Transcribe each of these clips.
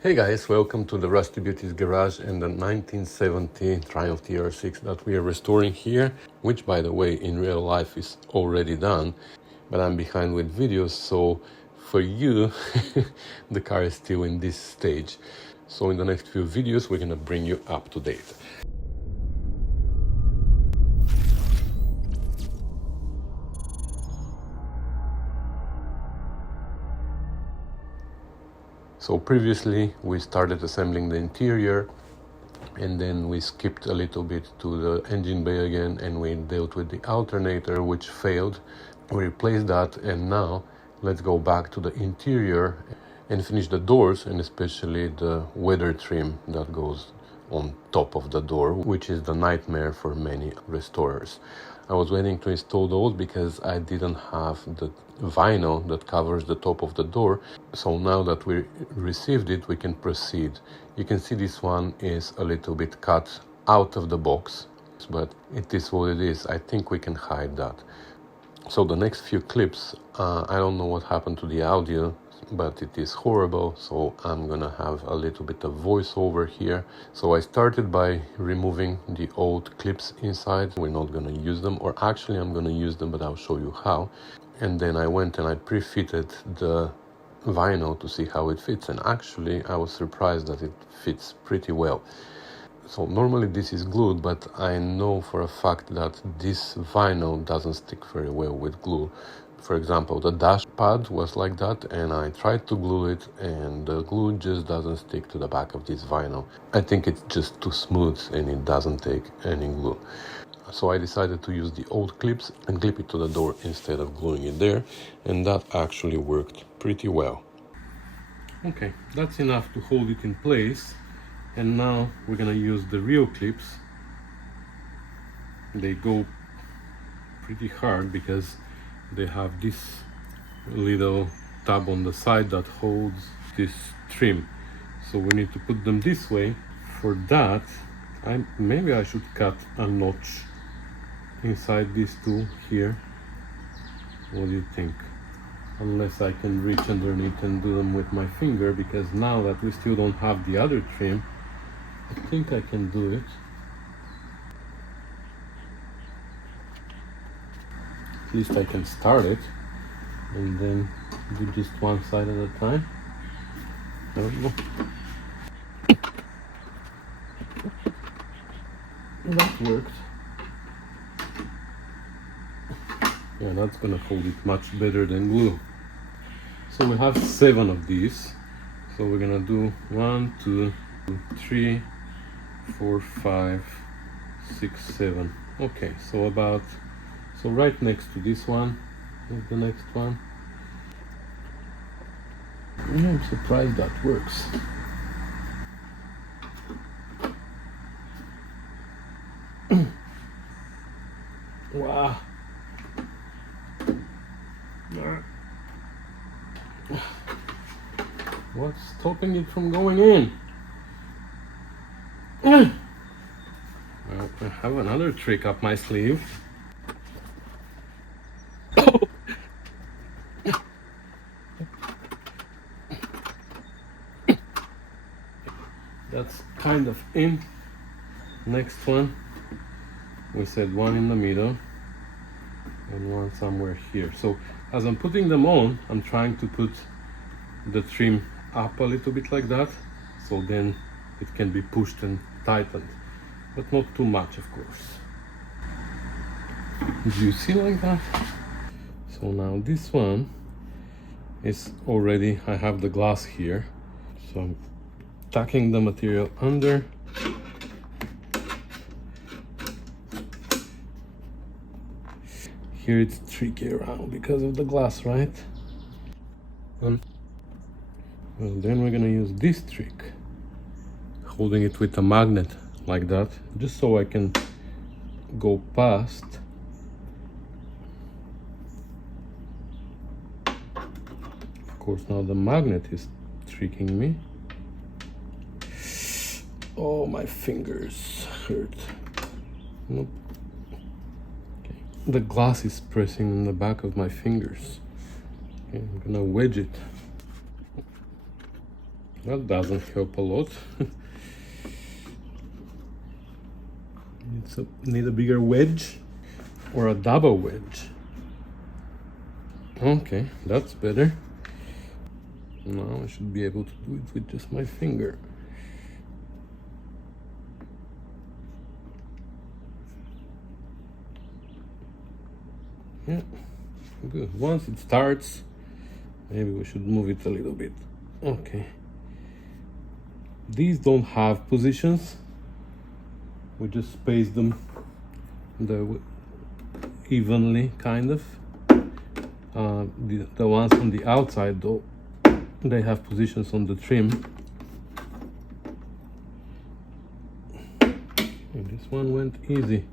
Hey guys, welcome to the Rusty Beauty's garage and the 1970 Triumph TR6 that we are restoring here, which by the way in real life is already done, but I'm behind with videos, so for you the car is still in this stage. So in the next few videos we're gonna bring you up to date. So previously we started assembling the interior, and then we skipped a little bit to the engine bay again, and we dealt with the alternator, which failed. We replaced that, and now let's go back to the interior and finish the doors, and especially the weather trim that goes on top of the door, which is the nightmare for many restorers. I was waiting to install those because I didn't have the vinyl that covers the top of the door. So now that we received it, we can proceed. You can see this one is a little bit cut out of the box, but it is what it is. I think we can hide that. So the next few clips, I don't know what happened to the audio, but it is horrible, so I'm gonna have a little bit of voiceover here. So I started by removing the old clips inside. We're not gonna use them, or actually I'm gonna use them, but I'll show you how. And then I went and I pre-fitted the vinyl to see how it fits, and actually I was surprised that it fits pretty well. So normally this is glued, but I know for a fact that this vinyl doesn't stick very well with glue. For example, the dash pad was like that, and I tried to glue it, and the glue just doesn't stick to the back of this vinyl. I think it's just too smooth and it doesn't take any glue. So I decided to use the old clips and clip it to the door instead of gluing it there, and that actually worked pretty well. Okay, that's enough to hold it in place. And now we're gonna use the real clips. They go pretty hard because they have this little tab on the side that holds this trim. So we need to put them this way. For that, maybe I should cut a notch inside these two here. What do you think? Unless I can reach underneath and do them with my finger, because now that we still don't have the other trim, I think I can do it. At least I can start it and then do just one side at a time. There we go. That worked. Yeah, that's gonna hold it much better than glue. So we have 7 of these. So we're gonna do 1, 2, 3, 4, 5, 6, 7. Okay, so right next to this one is the next one. I'm surprised that works. Wow. What's stopping it from going in? Well, I have another trick up my sleeve. That's kind of in. Next one, we said one in the middle and one somewhere here. So as I'm putting them on, I'm trying to put the trim up a little bit like that, so then it can be pushed and tightened, but not too much, of course. Do you see like that? So now this one is already, I have the glass here, so I'm tucking the material under. Here it's tricky around because of the glass, right? Well, then we're gonna use this trick, holding it with a magnet like that, just so I can go past. Of course, now the magnet is tricking me. Oh, my fingers hurt. Nope. Okay. The glass is pressing on the back of my fingers. Okay, I'm gonna wedge it. That doesn't help a lot. Need a bigger wedge or a double wedge. Okay, that's better. Now I should be able to do it with just my finger. Yeah, good. Once it starts, maybe we should move it a little bit. Okay. These don't have positions. We just space them evenly, kind of. The ones on the outside, though, they have positions on the trim. And this one went easy.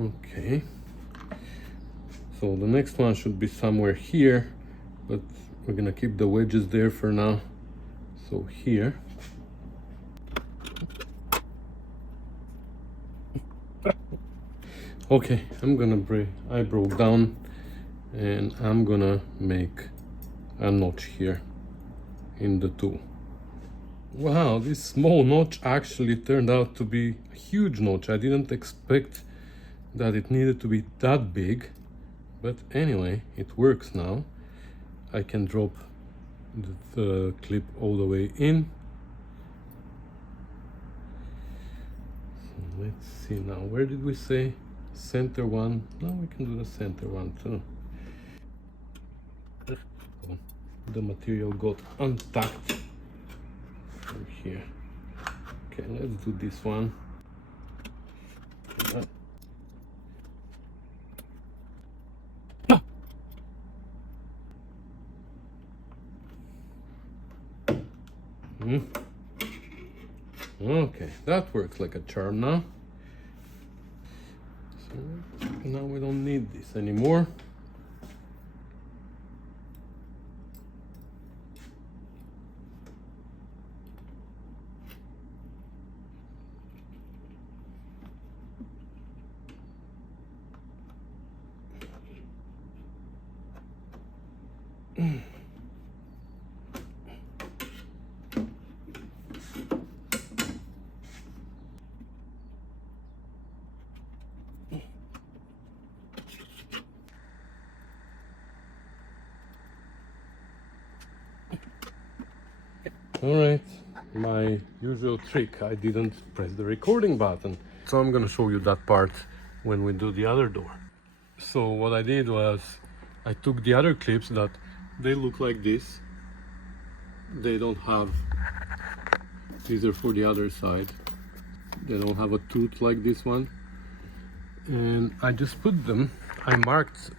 Okay. So the next one should be somewhere here, but we're gonna keep the wedges there for now. So here. Okay, I broke down and I'm gonna make a notch here in the tool. Wow, this small notch actually turned out to be a huge notch. I didn't expect that it needed to be that big, but anyway, it works now. I can drop the clip all the way in. So let's see now, where did we say center one? No, we can do the center one too. The material got untucked from here. Okay, let's do this one. Okay, that works like a charm now. So now we don't need this anymore. Alright, my usual trick, I didn't press the recording button. So I'm gonna show you that part when we do the other door. So what I did was, I took the other clips that they look like this. They don't have, these are for the other side. They don't have a tooth like this one. And I just put them, I marked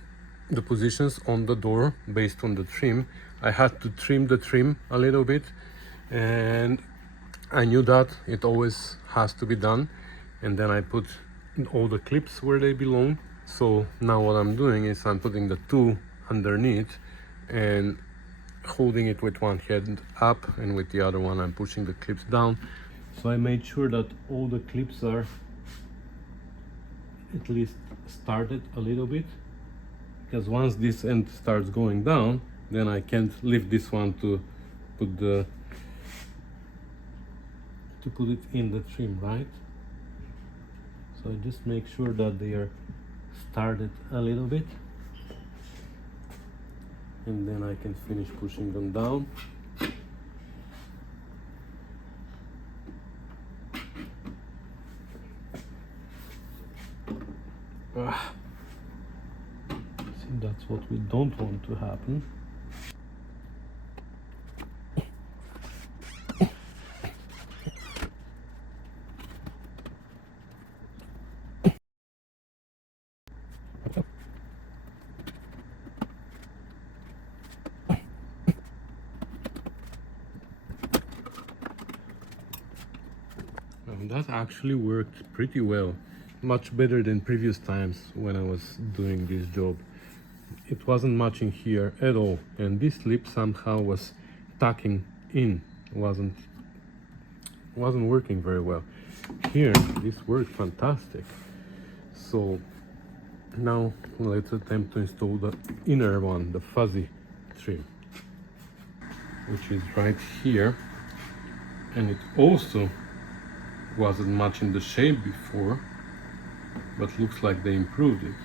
the positions on the door based on the trim. I had to trim the trim a little bit, and I knew that it always has to be done. And then I put all the clips where they belong. So now what I'm doing is I'm putting the tool underneath and holding it with one hand up, and with the other one I'm pushing the clips down. So I made sure that all the clips are at least started a little bit, because once this end starts going down, then I can't lift this one to put it in the trim, right? So I just make sure that they are started a little bit, and then I can finish pushing them down. See, that's what we don't want to happen. And that actually worked pretty well, much better than previous times when I was doing this job. It wasn't matching here at all, and this lip somehow was tucking in, wasn't working very well. Here this worked fantastic. So Now let's attempt to install the inner one, the fuzzy trim, which is right here, and it also wasn't much in the shape before, but looks like they improved it.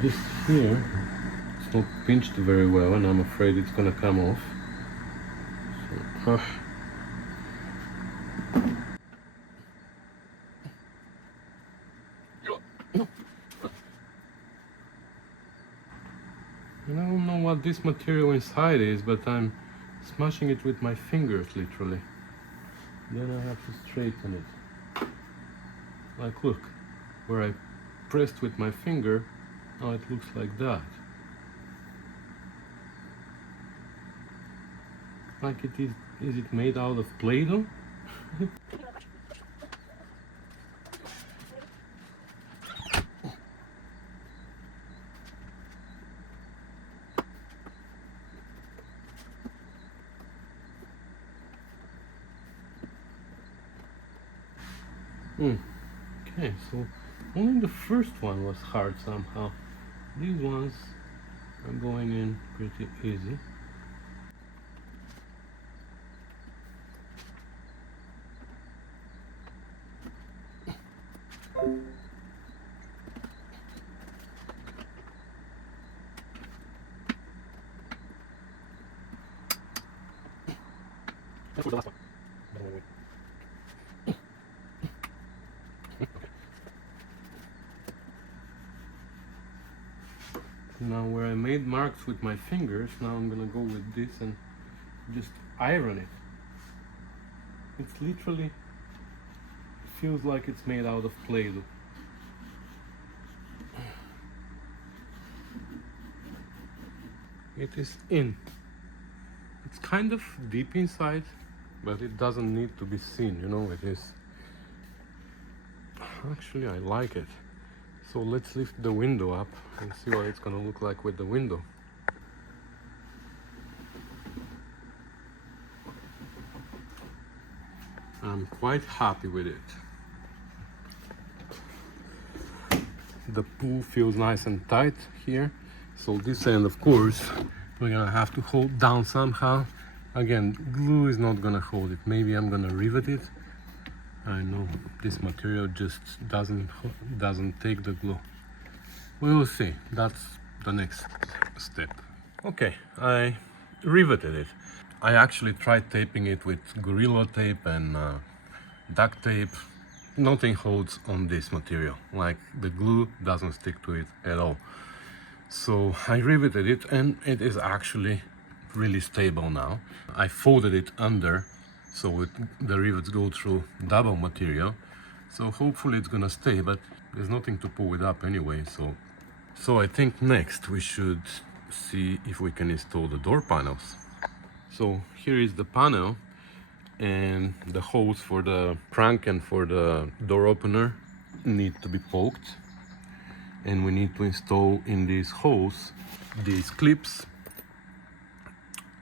This here, it's not pinched very well, and I'm afraid it's gonna come off. So, and I don't know what this material inside is, but I'm smashing it with my fingers, literally. Then I have to straighten it. Like, look, where I pressed with my finger, now it looks like that. Like it is it made out of Play-Doh? Okay, so only the first one was hard somehow. These ones are going in pretty easy. That's for the last one. Now where I made marks with my fingers, now I'm gonna go with this and just iron it. It's literally feels like it's made out of Play-Doh. It is in. It's kind of deep inside, but it doesn't need to be seen, you know, it is. Actually, I like it. So let's lift the window up and see what it's gonna look like with the window. I'm quite happy with it. The pull feels nice and tight here. So this end, of course, we're gonna have to hold down somehow. Again, glue is not gonna hold it. Maybe I'm gonna rivet it. I know this material just doesn't take the glue. We will see. That's the next step. Okay, I riveted it. I actually tried taping it with Gorilla Tape and duct tape. Nothing holds on this material. Like, the glue doesn't stick to it at all. So I riveted it, and it is actually really stable now. I folded it under so the rivets go through double material, so hopefully it's gonna stay, but there's nothing to pull it up anyway. So I think next we should see if we can install the door panels. So here is the panel, and the holes for the crank and for the door opener need to be poked, and we need to install in these holes these clips,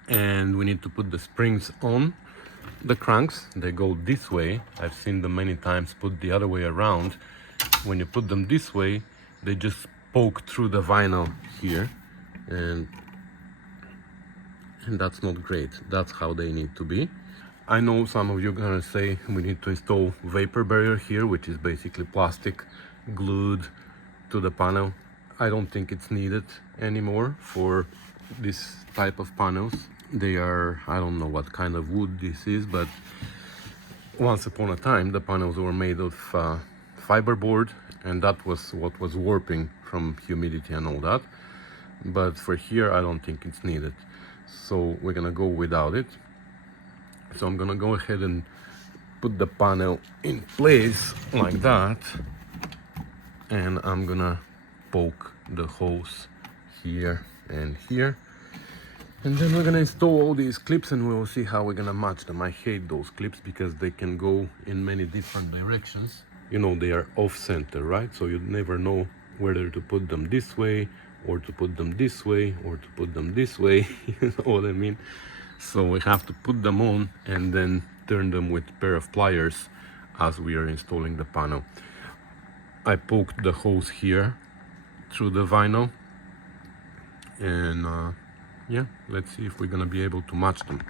and we need to put the springs on the cranks. They go this way. I've seen them many times put the other way around. When you put them this way, they just poke through the vinyl here, and that's not great. That's how they need to be. I know some of you are gonna say we need to install vapor barrier here, which is basically plastic glued to the panel. I don't think it's needed anymore for this type of panels. They are, I don't know what kind of wood this is, but once upon a time the panels were made of fiberboard, and that was what was warping from humidity and all that. But for here I don't think it's needed, so we're gonna go without it. So I'm gonna go ahead and put the panel in place like that, and I'm gonna poke the holes here and here, and then we're gonna install all these clips, and we'll see how we're gonna match them. I hate those clips because they can go in many different directions. You know, they are off center, right? So you never know whether to put them this way or to put them this way or to put them this way. You know what I mean? So we have to put them on and then turn them with a pair of pliers as we are installing the panel. I poked the holes here through the vinyl, and yeah, let's see if we're gonna be able to match them.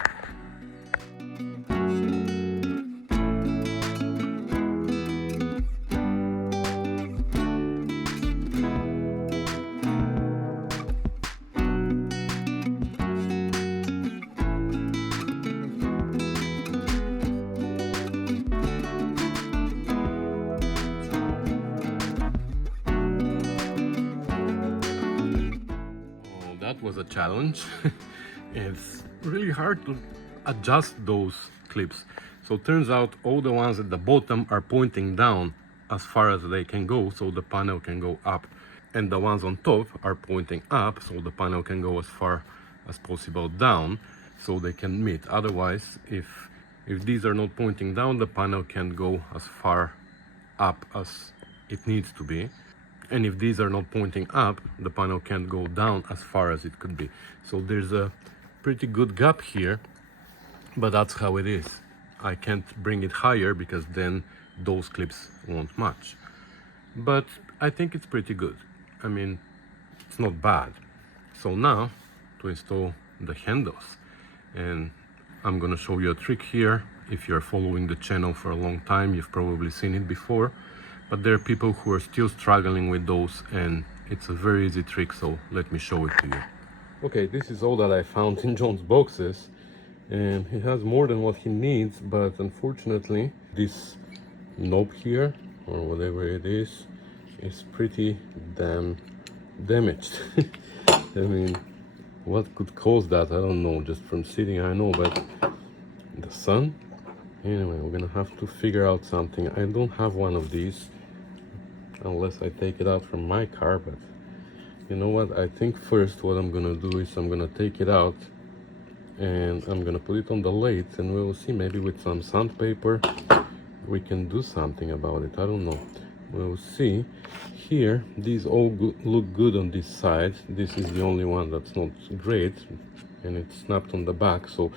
That was a challenge. It's really hard to adjust those clips. So it turns out all the ones at the bottom are pointing down as far as they can go, so the panel can go up. And the ones on top are pointing up, so the panel can go as far as possible down, so they can meet. Otherwise, if these are not pointing down, the panel can't go as far up as it needs to be. And if these are not pointing up, the panel can't go down as far as it could be. So there's a pretty good gap here, but that's how it is. I can't bring it higher because then those clips won't match. But I think it's pretty good. I mean, it's not bad. So now to install the handles, and I'm gonna show you a trick here. If you're following the channel for a long time, you've probably seen it before, but there are people who are still struggling with those, and it's a very easy trick, so let me show it to you. Okay, this is all that I found in John's boxes, and he has more than what he needs, but unfortunately this knob here, or whatever it is pretty damn damaged. I mean, what could cause that? I don't know, just from sitting I know, but the sun? Anyway, we're gonna have to figure out something. I don't have one of these unless I take it out from my car, but you know what, I think first what I'm gonna do is I'm gonna take it out and I'm gonna put it on the lathe, and we'll see, maybe with some sandpaper we can do something about it. I don't know, we'll see. Here, these all look good on this side. This is the only one that's not great, and it's snapped on the back, so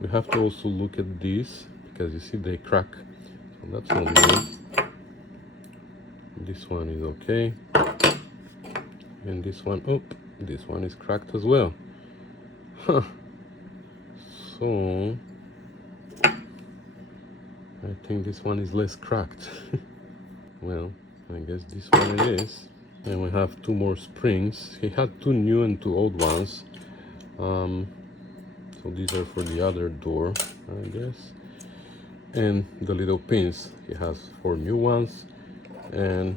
we have to also look at these, because you see they crack, so that's not good. This one is okay, and this one, oh, this one is cracked as well. Huh. So I think this one is less cracked. Well, I guess this one it is. And we have two more springs. He had two new and two old ones, so these are for the other door, I guess. And the little pins, he has 4 new ones and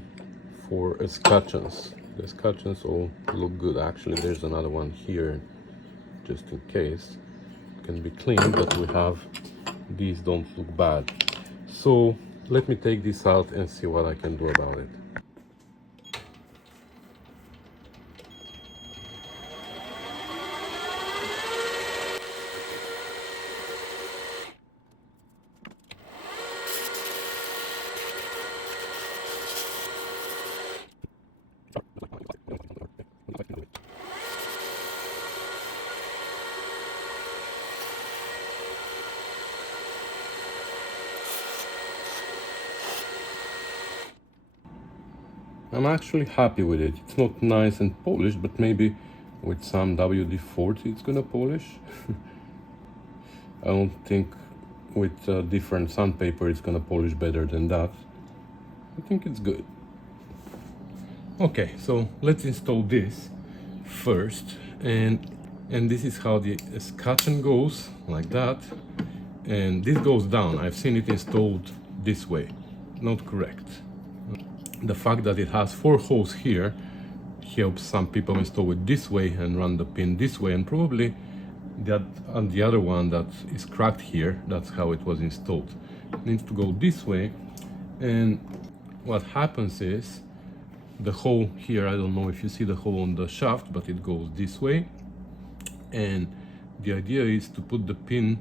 4 escutcheons. The escutcheons all look good. Actually, there's another one here just in case. It can be cleaned, but we have these, don't look bad. So let me take this out and see what I can do about it. I'm actually happy with it. It's not nice and polished, but maybe with some WD-40 it's gonna polish. I don't think with different sandpaper it's gonna polish better than that. I think it's good. Okay, so let's install this first, and this is how the escutcheon goes, like that, and this goes down. I've seen it installed this way, not correct. The fact that it has 4 holes here helps some people install it this way and run the pin this way, and probably that on the other one that is cracked here, that's how it was installed. It needs to go this way, and what happens is the hole here, I don't know if you see the hole on the shaft, but it goes this way, and the idea is to put the pin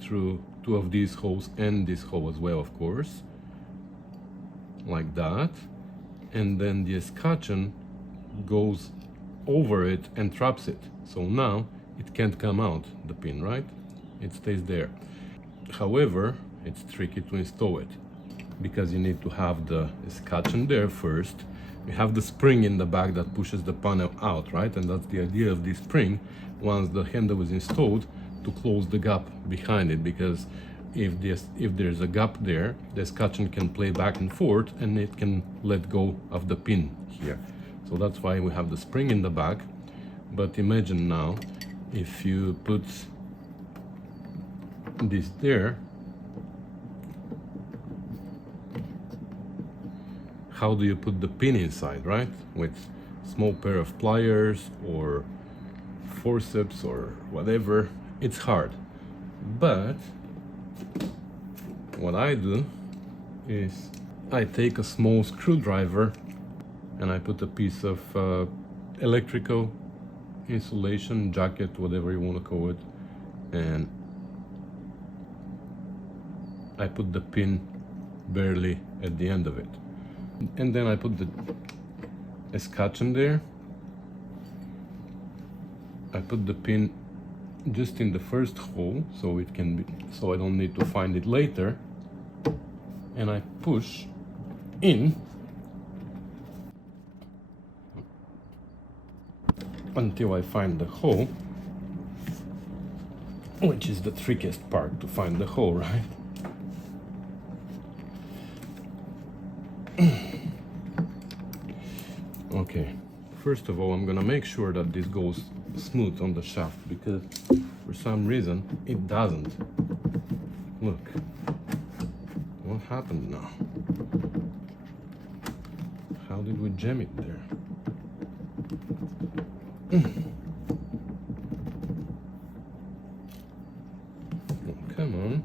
through 2 of these holes and this hole as well, of course, like that, and then the escutcheon goes over it and traps it. So now it can't come out, the pin, right? It stays there. However, it's tricky to install it because you need to have the escutcheon there first, you have the spring in the back that pushes the panel out, right? And that's the idea of this spring, once the handle is installed, to close the gap behind it, because if there's a gap there, the escutcheon can play back and forth and it can let go of the pin here. So that's why we have the spring in the back. But imagine now, if you put this there, how do you put the pin inside, right? With small pair of pliers or forceps or whatever, it's hard. But what I do is I take a small screwdriver and I put a piece of electrical insulation jacket, whatever you want to call it, and I put the pin barely at the end of it, and then I put the escutcheon there. I put the pin just in the first hole, so it can be, so I don't need to find it later, and I push in until I find the hole, which is the trickiest part, to find the hole, right? Okay, first of all, I'm gonna make sure that this goes smooth on the shaft, because for some reason it doesn't. Look, what happened now? How did we jam it there? Oh, come on.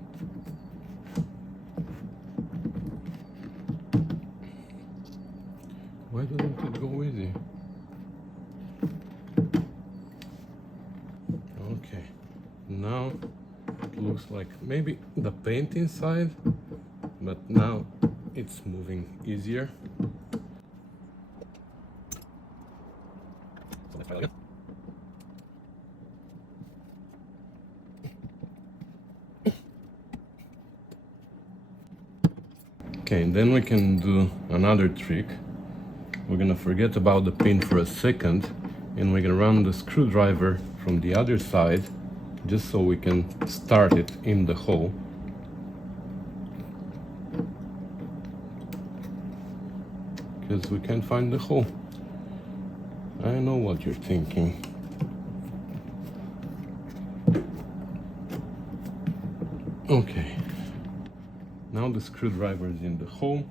Why doesn't it go easy? Okay, now it looks like maybe the paint inside, but now it's moving easier. So let's try that again. Okay, and then we can do another trick. We're gonna forget about the pin for a second, and we're gonna run the screwdriver from the other side, just so we can start it in the hole. Because we can't find the hole. I know what you're thinking. Okay, now the screwdriver is in the hole,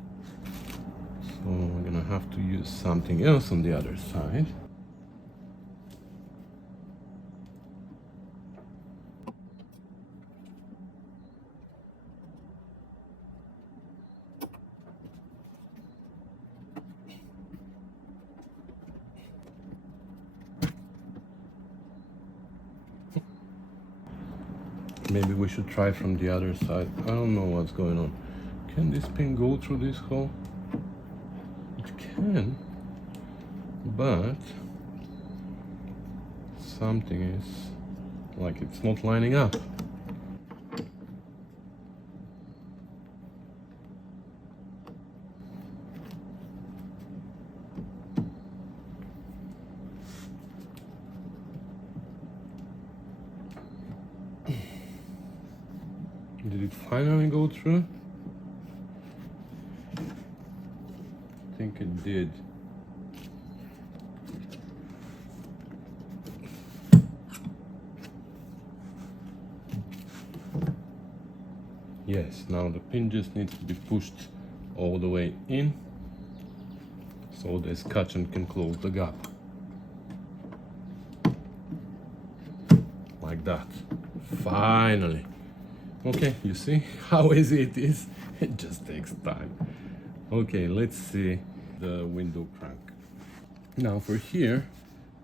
so we're gonna have to use something else on the other side. Maybe we should try from the other side. I don't know what's going on. Can this pin go through this hole? It can, but something is like it's not lining up. Did it finally go through? I think it did. Yes, now the pin just needs to be pushed all the way in, so the escutcheon can close the gap. Like that. Finally. Okay, you see how easy it is? It just takes time. Okay, let's see the window crank. Now for here,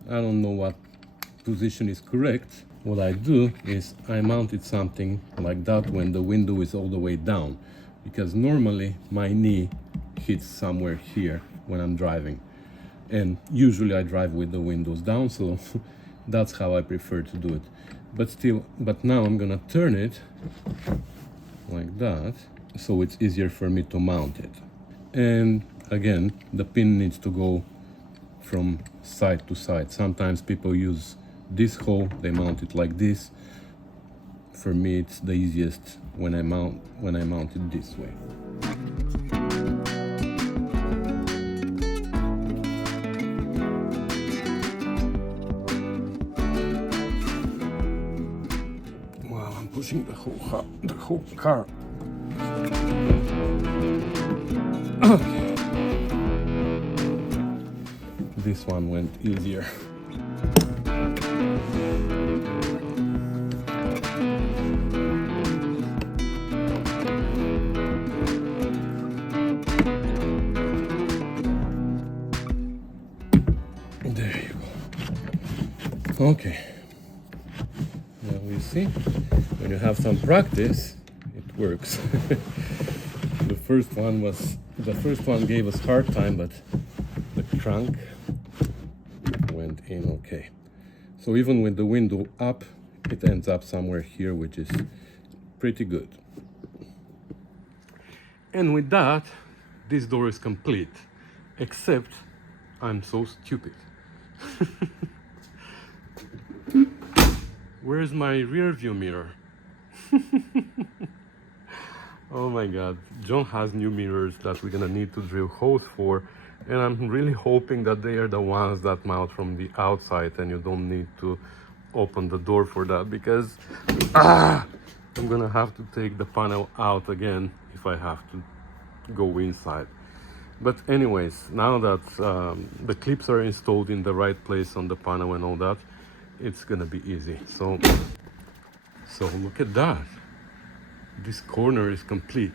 I don't know what position is correct. What I do is I mounted something like that when the window is all the way down, because normally my knee hits somewhere here when I'm driving, and usually I drive with the windows down, so that's how I prefer to do it. But now I'm gonna turn it like that, so it's easier for me to mount it. And again, the pin needs to go from side to side. Sometimes people use this hole, they mount it like this. For me, it's the easiest when I mount it this way. Wow, I'm pushing the whole car. Okay. This one went easier. There you go. Okay. Now we see, when you have some practice, it works. The first one gave us hard time, but the crank went in okay. So even with the window up, it ends up somewhere here, which is pretty good. And with that, this door is complete, except I'm so stupid. Where's my rear view mirror? Oh my god, John has new mirrors that we're gonna need to drill holes for, and I'm really hoping that they are the ones that mount from the outside and you don't need to open the door for that, because I'm gonna have to take the panel out again if I have to go inside. But anyways, now that the clips are installed in the right place on the panel and all that, it's gonna be easy. So look at that. This corner is complete.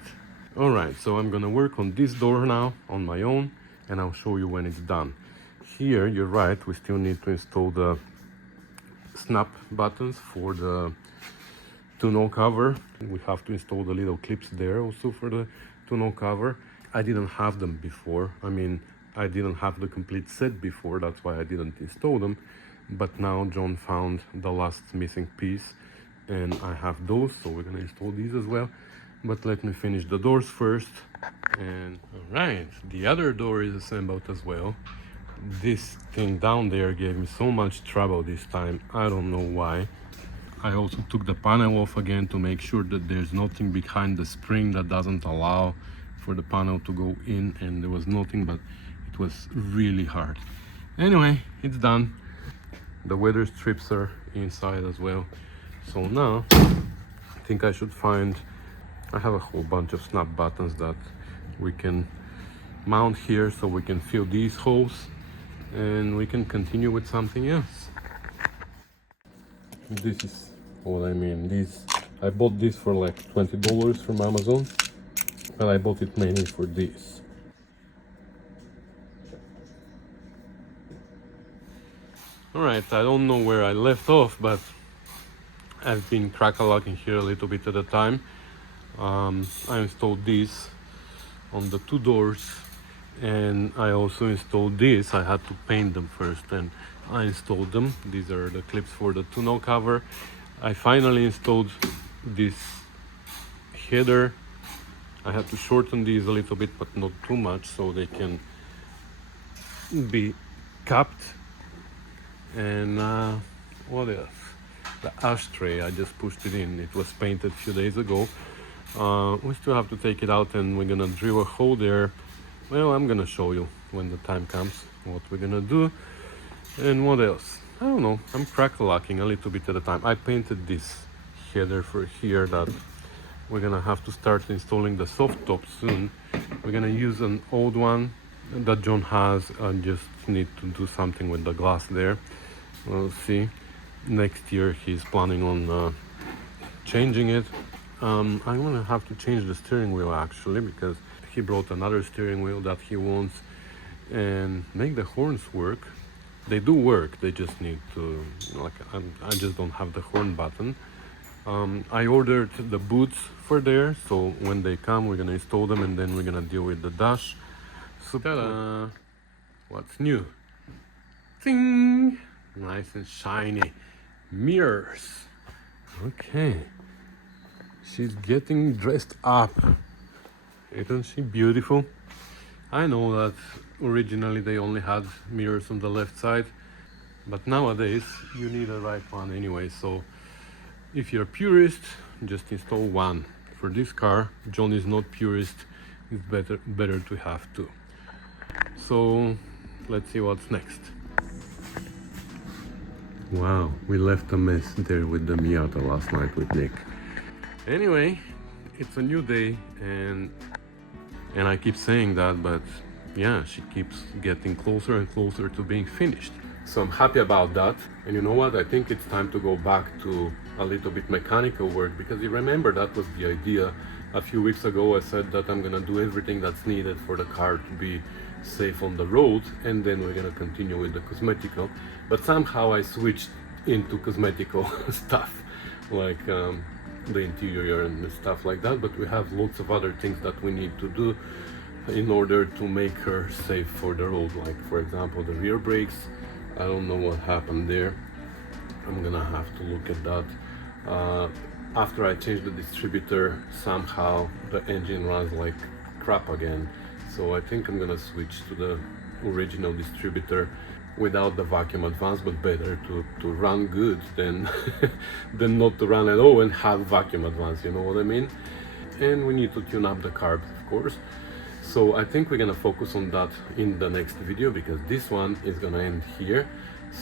All right, so I'm gonna work on this door now on my own, and I'll show you when it's done. Here, you're right, we still need to install the snap buttons for the tonneau cover. We have to install the little clips there also for the tonneau cover. I didn't have them before. I mean, I didn't have the complete set before, that's why I didn't install them. But now John found the last missing piece, and I have those, so we're gonna install these as well. But let me finish the doors first. And all right, the other door is assembled as well. This thing down there gave me so much trouble this time, I don't know why. I also took the panel off again to make sure that there's nothing behind the spring that doesn't allow for the panel to go in, and there was nothing, but it was really hard. Anyway, it's done. The weather strips are inside as well. So now, I think I should find, I have a whole bunch of snap buttons that we can mount here, so we can fill these holes and we can continue with something else. This is what I mean. I bought this for like $20 from Amazon, but I bought it mainly for this. Alright, I don't know where I left off, but I've been crack-a-lacking here a little bit at a time. I installed this on the two doors, and I also installed this. I had to paint them first, and I installed them. These are the clips for the tonneau cover. I finally installed this header. I had to shorten these a little bit, but not too much, so they can be capped. And what else? The ashtray, I just pushed it in. It was painted a few days ago. We still have to take it out, and we're gonna drill a hole there. Well, I'm gonna show you when the time comes what we're gonna do. And what else? I don't know. I'm crack-a-lacking a little bit at a time. I painted this header for here that we're gonna have to start installing the soft top soon. We're gonna use an old one that John has and just need to do something with the glass there. We'll see. Next year he's planning on changing it. I'm gonna have to change the steering wheel actually, because he brought another steering wheel that he wants, and make the horns work. They do work, they just need to, like, I just don't have the horn button. I ordered the boots for there, so when they come we're gonna install them, and then we're gonna deal with the dash. So ta-da! What's new? Ding! Nice and shiny mirrors. Okay, she's getting dressed up. Isn't she beautiful? I know that originally they only had mirrors on the left side, but nowadays you need a right one anyway, so if you're a purist, just install one. For this car, John is not purist, it's better to have two. So let's see what's next. Wow, we left a mess there with the Miata last night with Nick. Anyway, it's a new day, and I keep saying that, but yeah, she keeps getting closer and closer to being finished. So I'm happy about that. And you know what? I think it's time to go back to a little bit mechanical work, because you remember that was the idea. A few weeks ago I said that I'm gonna do everything that's needed for the car to be safe on the road, and then we're gonna continue with the cosmetical. But somehow I switched into cosmetical stuff, like the interior and stuff like that, but we have lots of other things that we need to do in order to make her safe for the road, like for example the rear brakes. I don't know what happened there, I'm gonna have to look at that. After I changed the distributor, somehow the engine runs like crap again, so I think I'm gonna switch to the original distributor without the vacuum advance, but better to run good than than not to run at all and have vacuum advance, you know what I mean? And we need to tune up the carbs, of course. So I think we're gonna focus on that in the next video, because this one is gonna end here.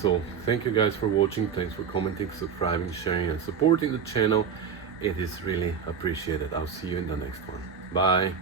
So thank you guys for watching, thanks for commenting, subscribing, sharing and supporting the channel. It is really appreciated. I'll see you in the next one. Bye.